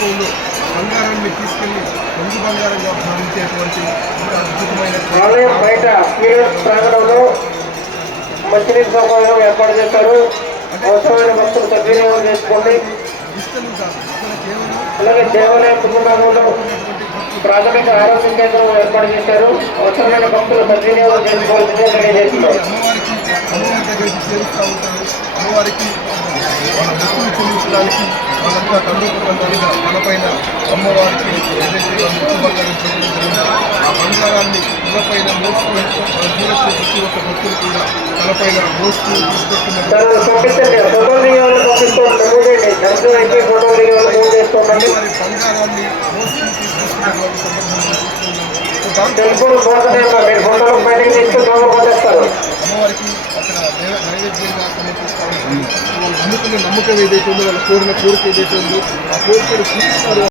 బంగారాన్ని తీసుకెళ్లి కొంగు బంగారంగా భావించేటువంటి అద్భుతమైన ఆలయం బయట ప్రాంగణంలో మంచినీటి సౌకర్యం ఏర్పాటు చేశారు. అవసరమైన భక్తులు సద్వినియోగం చేసుకోండి. అలాగే దేవాలయం ముందు భాగంలో ప్రాథమిక ఆరోగ్య కేంద్రం ఏర్పాటు చేశారు. అవసరమైన భక్తులు సద్వినియోగం చేసుకోవాల్సిందే తెలియజేస్తున్నారు. అమ్మవారి దగ్గరికి చేరుస్తూ ఉంటారు. అమ్మవారికి వాళ్ళ భక్తులు చెల్లించడానికి వాళ్ళంతా తండ్రిపడిన మనపైన అమ్మవారికి ఏదైతే ముక్కు బంగారం చెల్లించారో ఆ బంగారాన్ని తలపైన మోసుకుని ప్రతి ఒక్క భక్తులు కూడా తలపైన మోసుకు తీసుకొస్తున్నారు. బంగారాన్ని మోసుకుని తీసుకొస్తున్నటువంటి అమ్మవారికి అక్కడ నైవేద్యంగా సమర్పిస్తారు. వాళ్ళు నమ్ముకున్న నమ్మకం ఏదైతే ఉందో, వాళ్ళ కోరిన కోరిక ఏదైతే ఉందో ఆ కోరికను తీరుస్తారు.